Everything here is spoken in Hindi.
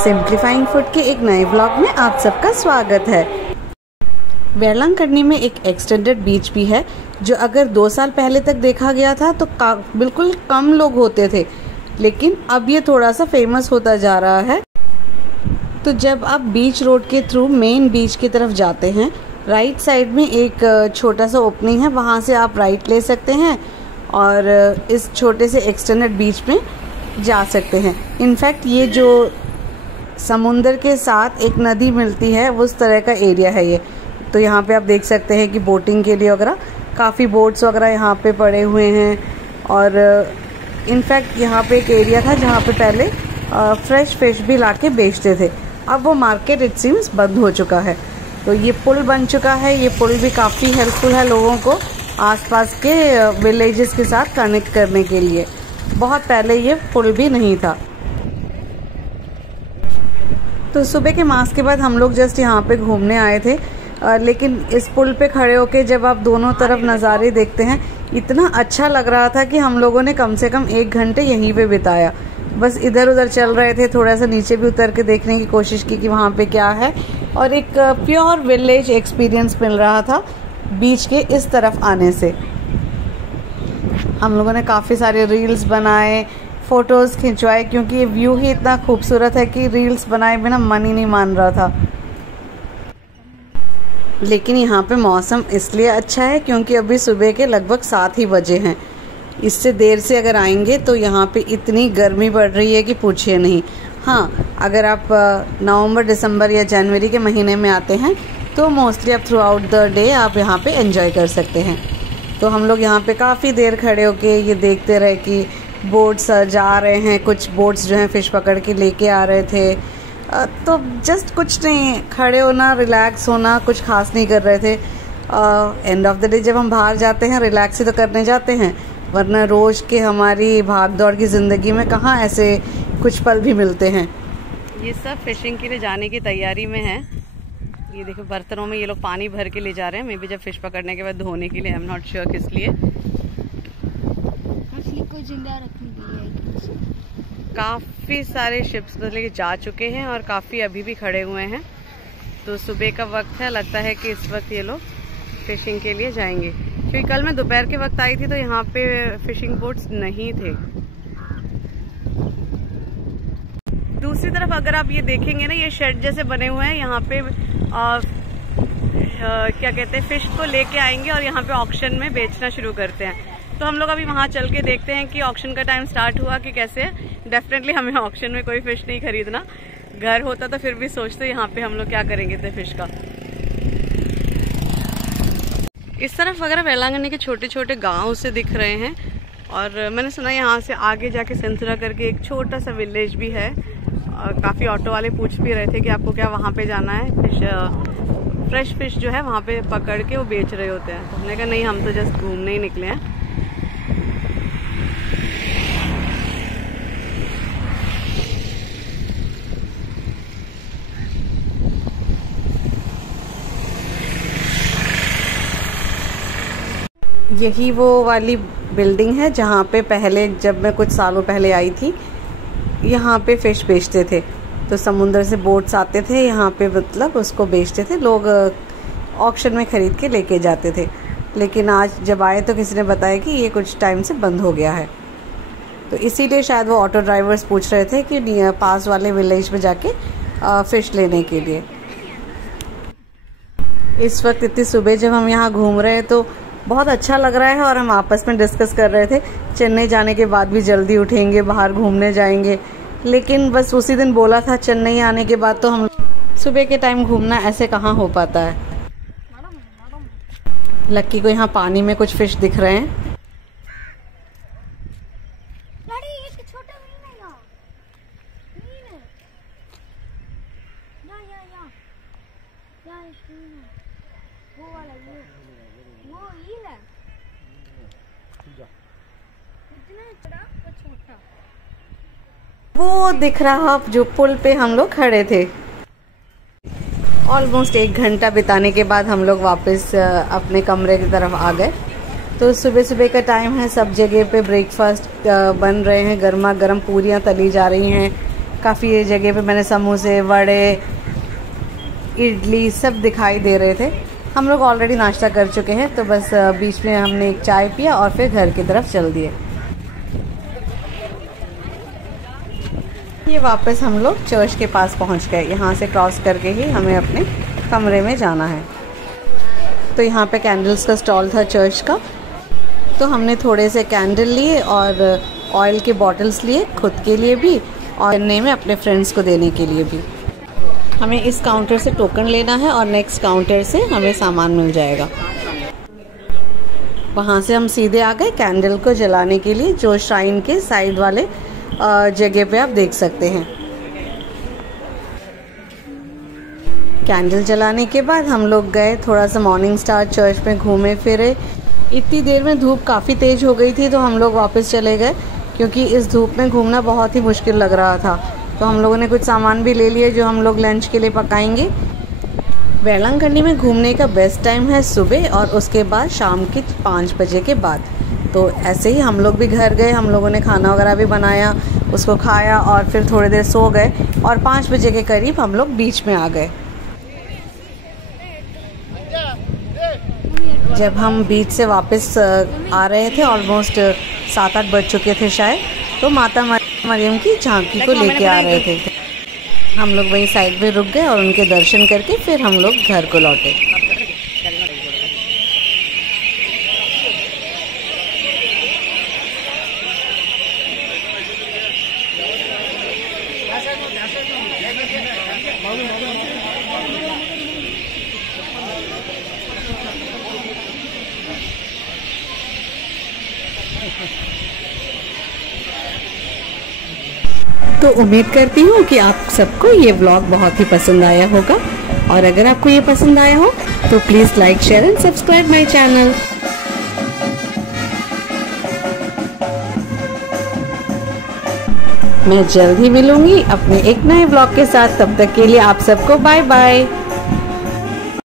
सिंप्लीफाइंग फूड के एक नए ब्लॉग में आप सबका स्वागत है। वेलांकन्नी में एक एक्सटेंडेड बीच भी है जो अगर 2 साल पहले तक देखा गया था तो बिल्कुल कम लोग होते थे, लेकिन अब ये थोड़ा सा फेमस होता जा रहा है। तो जब आप बीच रोड के थ्रू मेन बीच की तरफ जाते हैं, राइट साइड में एक छोटा सा ओपनिंग है, वहाँ से आप राइट ले सकते हैं और इस छोटे से एक्सटेंडेड बीच में जा सकते हैं। इनफैक्ट ये जो समुंदर के साथ एक नदी मिलती है उस तरह का एरिया है ये। तो यहाँ पे आप देख सकते हैं कि बोटिंग के लिए वगैरह काफ़ी बोट्स वगैरह यहाँ पे पड़े हुए हैं। और इनफैक्ट यहाँ पे एक एरिया था जहाँ पे पहले फ्रेश फिश भी लाके बेचते थे। अब वो मार्केट इट सीम्स बंद हो चुका है। तो ये पुल बन चुका है। ये पुल भी काफ़ी हेल्पफुल है लोगों को आसपास के विलेजेस के साथ कनेक्ट करने के लिए। बहुत पहले ये पुल भी नहीं था। तो सुबह के मास के बाद हम लोग जस्ट यहाँ पे घूमने आए थे, लेकिन इस पुल पे खड़े होके जब आप दोनों तरफ नज़ारे देखते हैं, इतना अच्छा लग रहा था कि हम लोगों ने कम से कम 1 घंटे यहीं पे बिताया। बस इधर उधर चल रहे थे, थोड़ा सा नीचे भी उतर के देखने की कोशिश की कि वहाँ पे क्या है, और एक प्योर विलेज एक्सपीरियंस मिल रहा था बीच के इस तरफ आने से। हम लोगों ने काफ़ी सारे रील्स बनाए, फ़ोटोज़ खिंचवाए, क्योंकि ये व्यू ही इतना खूबसूरत है कि रील्स बनाए बिना मन ही नहीं मान रहा था। लेकिन यहाँ पे मौसम इसलिए अच्छा है क्योंकि अभी सुबह के लगभग 7 ही बजे हैं। इससे देर से अगर आएंगे तो यहाँ पे इतनी गर्मी बढ़ रही है कि पूछिए नहीं। हाँ, अगर आप नवंबर, दिसंबर या जनवरी के महीने में आते हैं तो मोस्टली आप थ्रू आउट द डे आप यहाँ पे एंजॉय कर सकते हैं। तो हम लोग यहाँ पे काफ़ी देर खड़े होके ये देखते रहे कि बोट्स जा रहे हैं। कुछ बोट्स जो हैं फ़िश पकड़ के लेके आ रहे थे। तो जस्ट कुछ नहीं, खड़े होना, रिलैक्स होना, कुछ खास नहीं कर रहे थे। एंड ऑफ द डे जब हम बाहर जाते हैं रिलैक्स ही तो करने जाते हैं, वरना रोज़ के हमारी भाग दौड़ की ज़िंदगी में कहाँ ऐसे कुछ पल भी मिलते हैं। ये सब फिशिंग के लिए जाने की तैयारी में है। ये देखो बर्तनों में ये लोग पानी भर के ले जा रहे हैं, मे बी जब फिश पकड़ने के बाद धोने के लिए। आई एम नॉट श्योर किस लिए। मछली को जिंदा रखने के लिए। काफ़ी सारे शिप्स लेके जा चुके हैं और काफ़ी अभी भी खड़े हुए हैं। तो सुबह का वक्त है, लगता है कि इस वक्त ये लोग फिशिंग के लिए जाएंगे, क्योंकि कल मैं दोपहर के वक्त आई थी तो यहाँ पे फिशिंग बोट्स नहीं थे। दूसरी तरफ अगर आप ये देखेंगे ना, ये शेड जैसे बने हुए हैं, यहाँ पे क्या कहते हैं, फिश को लेके आएंगे और यहाँ पे ऑक्शन में बेचना शुरू करते हैं। तो हम लोग अभी वहाँ चल के देखते हैं कि ऑक्शन का टाइम स्टार्ट हुआ कि कैसे है। डेफिनेटली हमें ऑक्शन में कोई फिश नहीं खरीदना। घर होता तो फिर भी सोचते यहाँ पे हम लोग क्या करेंगे इतने फिश का। इस तरफ वगैरह वेलांकन्नी के छोटे छोटे गांव से दिख रहे हैं। और मैंने सुना यहाँ से आगे जाके सेंथुरा करके एक छोटा सा विलेज भी है। काफ़ी ऑटो वाले पूछ भी रहे थे कि आपको क्या वहाँ पे जाना है, फ्रेश फिश जो है वहाँ पे पकड़ के वो बेच रहे होते हैं। तो हमने कहा नहीं, हम तो जस्ट घूमने ही निकले हैं। यही वो वाली बिल्डिंग है जहाँ पे पहले, जब मैं कुछ सालों पहले आई थी, यहाँ पे फ़िश बेचते थे। तो समुंदर से बोट्स आते थे यहाँ पे, मतलब उसको बेचते थे लोग, ऑक्शन में ख़रीद के लेके जाते थे। लेकिन आज जब आए तो किसी ने बताया कि ये कुछ टाइम से बंद हो गया है। तो इसीलिए शायद वो ऑटो ड्राइवर्स पूछ रहे थे कि पास वाले विलेज में जाके फ़िश लेने के लिए। इस वक्त इतनी सुबह जब हम यहाँ घूम रहे हैं तो बहुत अच्छा लग रहा है। और हम आपस में डिस्कस कर रहे थे चेन्नई जाने के बाद भी जल्दी उठेंगे, बाहर घूमने जाएंगे। लेकिन बस उसी दिन बोला था चेन्नई आने के बाद, तो हम सुबह के टाइम घूमना ऐसे कहाँ हो पाता है। लक्की को यहाँ पानी में कुछ फिश दिख रहे हैं। वो दिख रहा जो पुल पे हम लोग खड़े थे। ऑलमोस्ट 1 घंटा बिताने के बाद हम लोग वापस अपने कमरे की तरफ आ गए। तो सुबह सुबह का टाइम है, सब जगह पे ब्रेकफास्ट बन रहे हैं, गर्मा गर्म पूरियाँ तली जा रही हैं, काफ़ी जगह पे मैंने समोसे, वड़े, इडली सब दिखाई दे रहे थे। हम लोग ऑलरेडी नाश्ता कर चुके हैं, तो बस बीच में हमने एक चाय पिया और फिर घर की तरफ चल दिए। ये वापस हम लोग चर्च के पास पहुंच गए। यहाँ से क्रॉस करके ही हमें अपने कमरे में जाना है। तो यहाँ पे कैंडल्स का स्टॉल था चर्च का, तो हमने थोड़े से कैंडल लिए और ऑयल के बॉटल्स लिए, खुद के लिए भी और नए में अपने फ्रेंड्स को देने के लिए भी। हमें इस काउंटर से टोकन लेना है और नेक्स्ट काउंटर से हमें सामान मिल जाएगा। वहाँ से हम सीधे आ गए कैंडल को जलाने के लिए, जो श्राइन के साइड वाले जगह पे आप देख सकते हैं। कैंडल जलाने के बाद हम लोग गए थोड़ा सा मॉर्निंग स्टार चर्च में घूमे फिरे। इतनी देर में धूप काफ़ी तेज़ हो गई थी, तो हम लोग वापस चले गए, क्योंकि इस धूप में घूमना बहुत ही मुश्किल लग रहा था। तो हम लोगों ने कुछ सामान भी ले लिए जो हम लोग लंच के लिए पकाएंगे। वेलंकन्नी में घूमने का बेस्ट टाइम है सुबह और उसके बाद शाम के 5 बजे के बाद। तो ऐसे ही हम लोग भी घर गए, हम लोगों ने खाना वगैरह भी बनाया, उसको खाया और फिर थोड़ी देर सो गए और 5 बजे के करीब हम लोग बीच में आ गए। जब हम बीच से वापस आ रहे थे, ऑलमोस्ट 7-8 बज चुके थे शायद, तो माता मरियम की झांकी को लेके आ रहे थे। हम लोग वहीं साइड में रुक गए और उनके दर्शन करके फिर हम लोग घर को लौटे। तो उम्मीद करती हूँ कि आप सबको ये व्लॉग बहुत ही पसंद आया होगा, और अगर आपको ये पसंद आया हो तो please like, share and subscribe my channel. मैं जल्द ही मिलूंगी अपने एक नए व्लॉग के साथ। तब तक के लिए आप सबको बाय बाय।